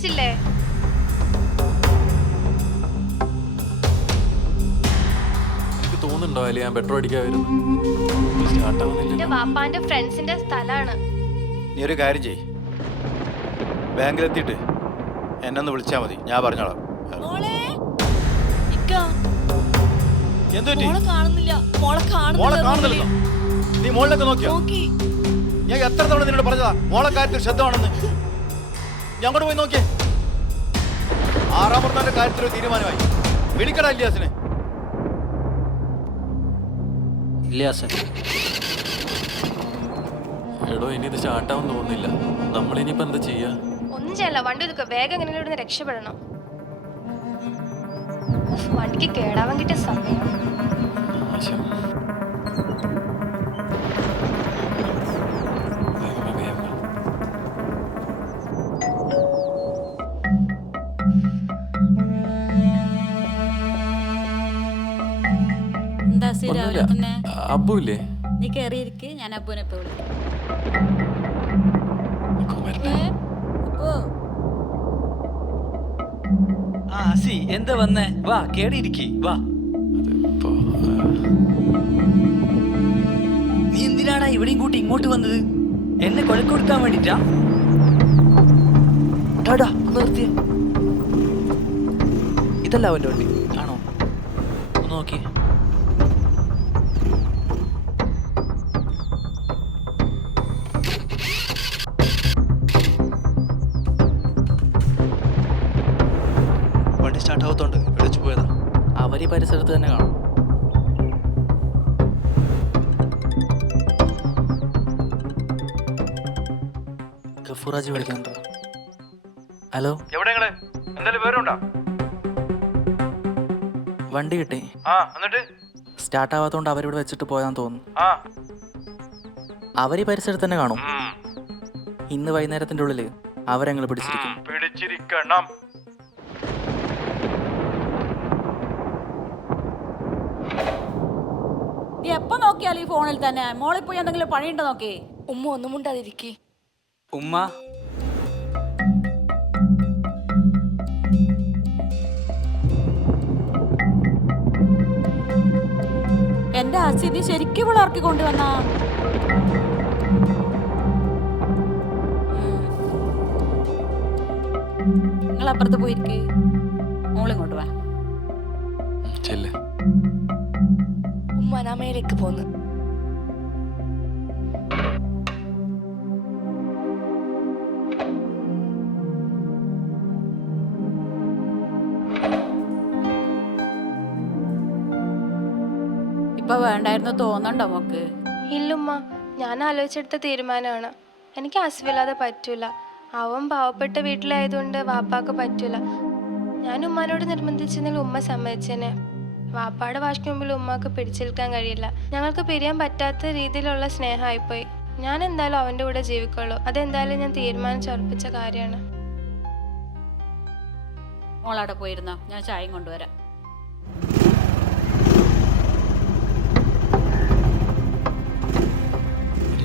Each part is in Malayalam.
വിളിച്ചില്ലേ? എനിക്ക് തോന്നുന്നുണ്ടോ അല്ലെ ഞാൻ പെട്രോൾ അടിക്കാമായിരുന്നു. സ്റ്റാർട്ട് ആവുന്നില്ല. എന്റെ വാപ്പാന്റെ ഫ്രണ്ട്സിന്റെ സ്ഥലാണ്. നീ ഒരു കാര്യം ചെയ്യ്, ബാങ്കിലെത്തിയിട്ട് എന്നെ ഒന്ന് വിളിച്ചാൽ മതി, ഞാൻ പറഞ്ഞോളാം. മോളെ കാണുന്നില്ലെന്നോ? നീ മോളിലൊക്കെ നോക്കിയോ? ഞാൻ എത്ര തവണ നിന്നോട് പറഞ്ഞതാ മോളെ കാര്യത്തിൽ ശ്രദ്ധമാണെന്ന്. ഞാൻ അങ്ങോട്ട് പോയി നോക്കിയേ. 6-ാം പിറന്നാളിന്റെ കാര്യത്തിൽ ഒരു തീരുമാനമായി. വിളിക്കടാ ഇല്യാസിനെ. എടോ ഇനി ഇത് സ്റ്റാർട്ട് ആവാൻ തോന്നുന്നില്ല. നമ്മളിനിയിപ്പോ എന്താ ചെയ്യാ? ഒന്നും ചെയ്യല്ല, വണ്ടി ഒതുക്കുക. വേഗം എങ്ങനെ ഇവിടുന്ന് രക്ഷപ്പെടണം. വണ്ടിക്ക് കേടാവാൻ കിട്ടിയ സമയം. നാശം. അബുല്ലേ? നീ കേറിയിരിക്ക്, ഞാൻ അബുവിനെ ഇപ്പൊ വിളിക്കാം. എന്താ വന്നേ? വാ കേറിയിരിക്ക്, വാ. നീ എന്തിനാടാ ഇവിടെയും കൂട്ടി ഇങ്ങോട്ട് വന്നത്? എന്നെ കൊലക്കൊടുക്കാൻ വേണ്ടിട്ടാ? നിർത്തിയ ഇതല്ല അവന്റെ വണ്ടി ആണോ? ഒന്ന് നോക്കി. വണ്ടി സ്റ്റാർട്ട് ആവത്തോണ്ട് വിളിച്ചു പോയതാ. അവര് ഈ പരിസരത്ത് തന്നെ കാണും. ഗഫൂറാജി വിളിക്കുന്നുണ്ടോ? ഹലോ, വണ്ടി കിട്ടി. സ്റ്റാർട്ട് ആവാത്തോണ്ട് അവരിവിടെ വെച്ചിട്ട് പോയാന്ന് തോന്നുന്നു. അവര് ഈ പരിസരത്ത് തന്നെ കാണും. ഇന്ന് വൈകുന്നേരത്തിന്റെ ഉള്ളില് അവരെങ്ങൾ പിടിച്ചിരിക്കണം. എപ്പോ നോക്കിയാലും ഈ ഫോണിൽ തന്നെ. മോളിൽ പോയി എന്തെങ്കിലും പണിയുണ്ടോ നോക്കേ. ഉമ്മ ഒന്നും മുണ്ടാതിരിക്കേ. ഉമ്മ എന്റെ അസിതി ശരിക്കും വിളർക്കി കൊണ്ടുവന്ന. നിങ്ങൾ അപ്പുറത്ത് പോയിരിക്കേ, മോളിങ്ങോട്ട് വാ. ഉമ്മ അനാമയിലേക്ക് പോന്ന്. ഇപ്പൊ വേണ്ടായിരുന്നു തോന്നണ്ടോ മോക്ക്? ഇല്ലുമ്മ, ഞാൻ ആലോചിച്ചെടുത്ത തീരുമാനമാണ്. എനിക്ക് അസുഖമില്ലാതെ പറ്റൂല. അവൻ പാവപ്പെട്ട വീട്ടിലായതുകൊണ്ട് വാപ്പാക്ക് പറ്റൂല. ഞാൻ ഉമ്മാനോട് നിർബന്ധിച്ചെങ്കിൽ ഉമ്മ സമ്മതിച്ചേനെ. വാപ്പാടെ വാശിക്ക് മുമ്പിൽ ഉമ്മാക്ക് പിടിച്ചെടുക്കാൻ കഴിയില്ല. ഞങ്ങൾക്ക് പിരിയാൻ പറ്റാത്ത രീതിയിലുള്ള സ്നേഹമായിപ്പോയി. ഞാൻ എന്തായാലും അവൻ്റെ കൂടെ ജീവിക്കുള്ളൂ. അതെന്തായാലും ഞാൻ തീരുമാനിച്ചുറപ്പിച്ച കാര്യമാണ്. മോളവിടെ പോയിരുന്നോ, ഞാൻ ചായയും കൊണ്ടുവരാം.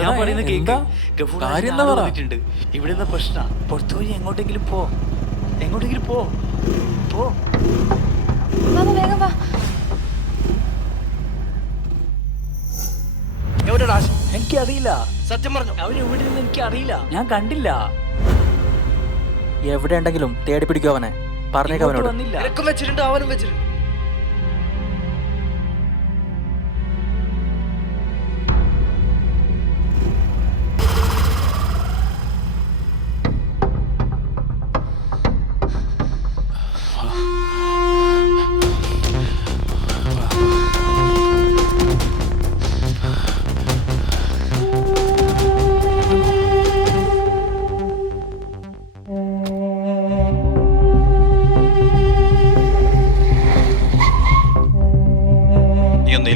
ഞാൻ പറയുന്നത് കേക്ക്. ഇവിടുന്ന് പ്രശ്ന പുറത്തു പോയി എങ്ങോട്ടെങ്കിലും പോ. വേഗം വാ. എനിക്കറിയില്ല, സത്യം പറഞ്ഞു. അവന് ഇവിടെ നിന്ന് എനിക്കറിയില്ല, ഞാൻ കണ്ടില്ല. എവിടെ ഉണ്ടെങ്കിലും തേടി പിടിക്കും അവനെ. പറഞ്ഞേക്കവനോട്. വെച്ചിട്ടുണ്ട്, അവനും വെച്ചിട്ടുണ്ട്.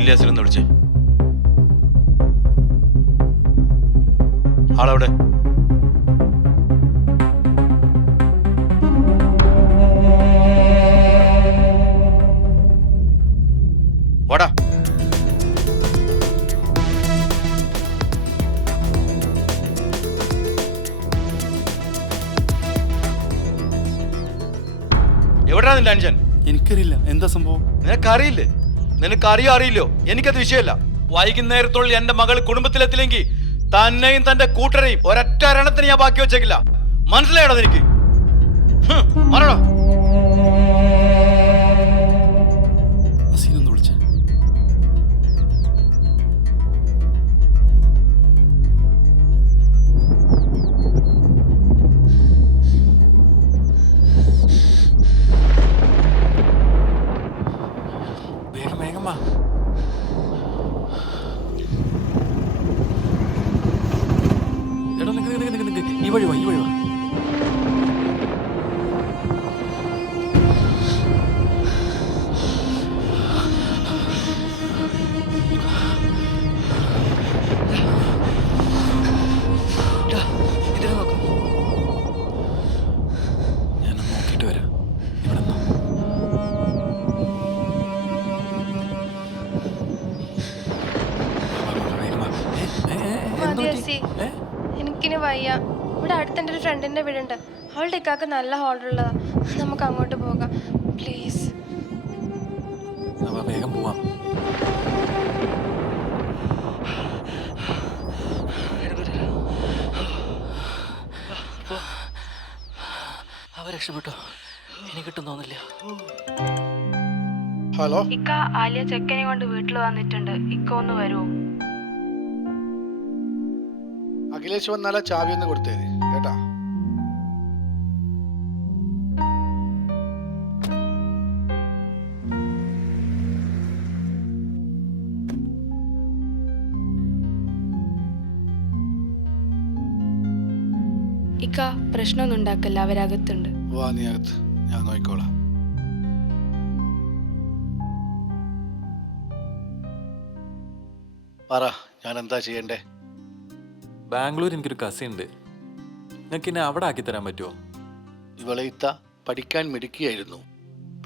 ഇല്യാസിലൊന്ന് വിളിച്ചേ. ആളവിടെ. വാടാ. ആരാ നിന്റെ അനുജൻ? എനിക്കറിയില്ല എന്താ സംഭവം. നിനക്കറിയില്ലേ? അറിയില്ലോ, എനിക്കത് വിഷയമല്ല. വൈകുന്നേരത്തോളിൽ എന്റെ മകൾ കുടുംബത്തിലെത്തില്ലെങ്കിൽ തന്നെയും തന്റെ കൂട്ടരെയും ഒരൊറ്റ രണത്തിന് ഞാൻ ബാക്കി വെച്ചേക്കില്ല. മനസ്സിലായടോ എനിക്ക്? മറടോ. അസീനൊന്ന് വിളിച്ചേ. വേഗം വേഗം വാ. എടാ നിക്ക്. ഈ വഴി വാ. ഞാനൊന്ന് നോക്കിയിട്ട് വരാം. ഇവിടെ നിന്നോ. വേഗം വാ. മതി അസി, എനിക്കിനി വയ്യ. ഇവിടെ അടുത്തെൻ്റെ ഒരു ഫ്രണ്ടിൻ്റെ വീടുണ്ട്. അവളുടെ ഇക്കാക്ക് നല്ല ഹോൾഡറുള്ളതാ. നമുക്ക് അങ്ങോട്ട് പോകാം പ്ലീസ്. വേഗം പോവാം. അവ രക്ഷപ്പെട്ടോ? എനിക്ക് കിട്ടും തോന്നില്ല. ഹലോ, ഇക്ക ആലിയ ചെക്കനെ കൊണ്ട് വീട്ടിൽ വന്നിട്ടുണ്ട്. ഇക്ക ഒന്ന് വരുമോ? അഖിലേഷ് വന്നാലാ ചാവി ഒന്ന് കൊടുത്തേര് കേട്ടാ. ഇക്ക പ്രശ്നമൊന്നും ഉണ്ടാക്കല്ല, അവരകത്തുണ്ട്. വാ നീ അകത്ത്, ഞാൻ നോക്കിക്കോളാം. പറ, ഞാൻ എന്താ ചെയ്യണ്ടേ? ബാംഗ്ലൂർ എനിക്കൊരു കസിൻ ഉണ്ട്. നിങ്ങൾക്ക് എന്നെ അവിടെ ആക്കി തരാൻ പറ്റുമോ? ഇവളെ ഇത്ത പഠിക്കാൻ മിടുക്കിയായിരുന്നു.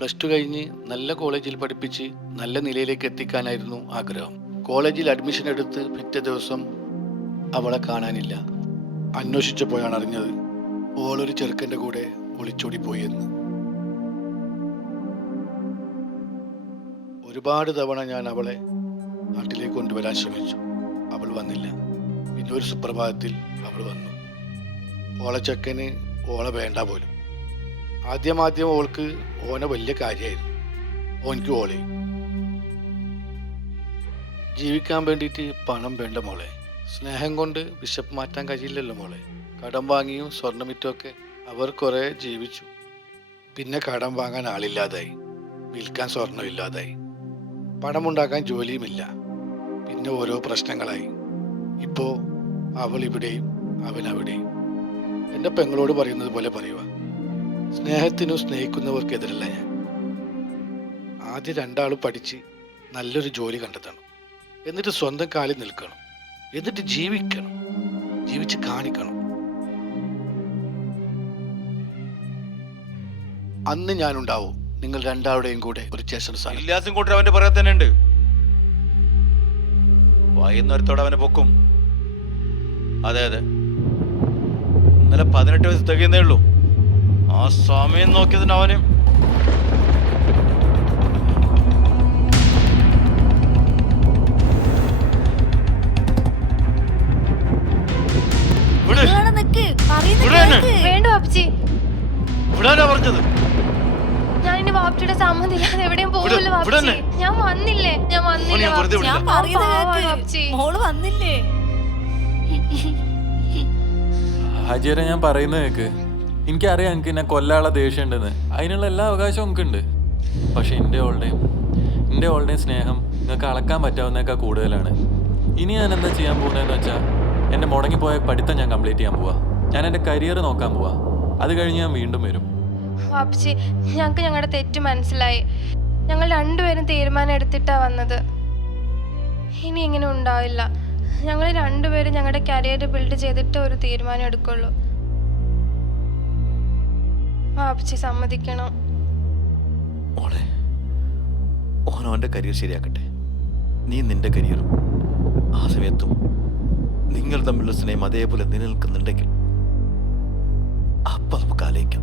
+2 കഴിഞ്ഞ് നല്ല കോളേജിൽ പഠിപ്പിച്ച് നല്ല നിലയിലേക്ക് എത്തിക്കാനായിരുന്നു ആഗ്രഹം. കോളേജിൽ അഡ്മിഷൻ എടുത്ത് പിറ്റേ ദിവസം അവളെ കാണാനില്ല. അന്വേഷിച്ചപ്പോഴാണ് അറിഞ്ഞത് ഓളൊരു ചെറുക്കൻ്റെ കൂടെ ഒളിച്ചോടി പോയി എന്ന്. ഒരുപാട് തവണ ഞാൻ അവളെ നാട്ടിലേക്ക് കൊണ്ടുവരാൻ ശ്രമിച്ചു. അവൾ വന്നില്ല. പിന്നെ ഒരു സുപ്രഭാതത്തിൽ അവൾ വന്നു. ഓളെ ചെക്കന് ഓളെ വേണ്ട പോലും. ആദ്യം ഓൾക്ക് ഓനെ വലിയ കാര്യമായിരുന്നു. ഓനിക്ക് ഓളെ ജീവിക്കാൻ വേണ്ടിയിട്ട് പണം വേണ്ട മോളെ. സ്നേഹം കൊണ്ട് വിശപ്പ് മാറ്റാൻ കഴിയില്ലല്ലോ മോളെ. കടം വാങ്ങിയും സ്വർണം വിറ്റുമൊക്കെ അവർ കുറേ ജീവിച്ചു. പിന്നെ കടം വാങ്ങാൻ ആളില്ലാതായി, വിൽക്കാൻ സ്വർണം ഇല്ലാതായി, പണമുണ്ടാക്കാൻ ജോലിയുമില്ല. പിന്നെ ഓരോ പ്രശ്നങ്ങളായി. ഇപ്പോൾ അവൾ ഇവിടെയും അവൻ അവിടെയും. എൻ്റെ പെങ്ങളോട് പറയുന്നത് പോലെ പറയുക, സ്നേഹത്തിനും സ്നേഹിക്കുന്നവർക്കെതിരല്ല ഞാൻ. ആദ്യം രണ്ടാളും പഠിച്ച് നല്ലൊരു ജോലി കണ്ടെത്തണം. എന്നിട്ട് സ്വന്തം കാലിൽ നിൽക്കണം. എന്നിട്ട് ജീവിക്കണം, ജീവിച്ച് കാണിക്കണം. അന്ന് ഞാനുണ്ടാവും നിങ്ങൾ രണ്ടാളുടെയും കൂടെ ഒരു സ്റ്റേഷൻ സ്ഥാനം. ഇല്ലാസും കൂട്ടർ അവന്റെ പുറകെ തന്നെ ഉണ്ട്. വൈകുന്നേരത്തോടെ അവനെ പൊക്കും. അതെ ഇന്നലെ 18 വയസ്സ് തികയുന്നേ ഉള്ളൂ. ആ സമയം നോക്കിയതിന് അവന് വേണ്ട വാപ്പച്ചി, വിടാനാ പറഞ്ഞത്. ഞാൻ ഇനി വാപ്പച്ചിയുടെ സമ്മതില്ലാതെ എവിടെയും പോകില്ല വാപ്പച്ചി. ഞാൻ വന്നില്ലേ വാപ്പച്ചി. ഞാൻ പറയുന്നത് കേക്ക്. മോള് വന്നില്ലേ? ഹജിയരെ, ഞാൻ പറയുന്നത് കേക്ക്. എനിക്കറിയാം എനിക്ക് എന്നെ കൊല്ലാനുള്ള ദേഷ്യം ഉണ്ടെന്ന്. അതിനുള്ള എല്ലാ അവകാശവും എനിക്കുണ്ട്. പക്ഷെ എൻ്റെ ഓളുടെയും സ്നേഹം നിങ്ങൾക്ക് അളക്കാൻ പറ്റാവുന്നേക്കാൾ കൂടുതലാണ്. ഇനി ഞാൻ എന്താ ചെയ്യാൻ പോകുന്നതെന്ന് വെച്ചാൽ, എൻ്റെ മുടങ്ങിപ്പോയ പഠിത്തം ഞാൻ കംപ്ലീറ്റ് ചെയ്യാൻ പോവാ. ഞാൻ എൻ്റെ കരിയർ നോക്കാൻ പോവാ. അത് കഴിഞ്ഞ് ഞാൻ വീണ്ടും വരും. വാപ്പച്ചി, ഞങ്ങൾക്ക് ഞങ്ങളുടെ തെറ്റ് മനസ്സിലായി. ഞങ്ങൾ രണ്ടുപേരും തീരുമാനം എടുത്തിട്ടാണ് വന്നത്. ഇനി ഇങ്ങനെ ഉണ്ടാവില്ല. ഞങ്ങൾ രണ്ടുപേരും ഞങ്ങളുടെ കരിയർ ബിൽഡ് ചെയ്തിട്ട് ഒരു തീരുമാനം എടുക്കുള്ളൂ. വാപ്പച്ചി സമ്മതിക്കണം. മോളെ, ഓനോന്റെ കരിയർ ശരിയാക്കട്ടെ. നീ നിന്റെ കരിയറും. ആ സമയത്തും നിങ്ങൾ തമ്മിലുള്ള സ്നേഹം അതേപോലെ നിലനിൽക്കുന്നുണ്ടെങ്കിൽ അപ്പം നമുക്ക് ആലോചിക്കാം.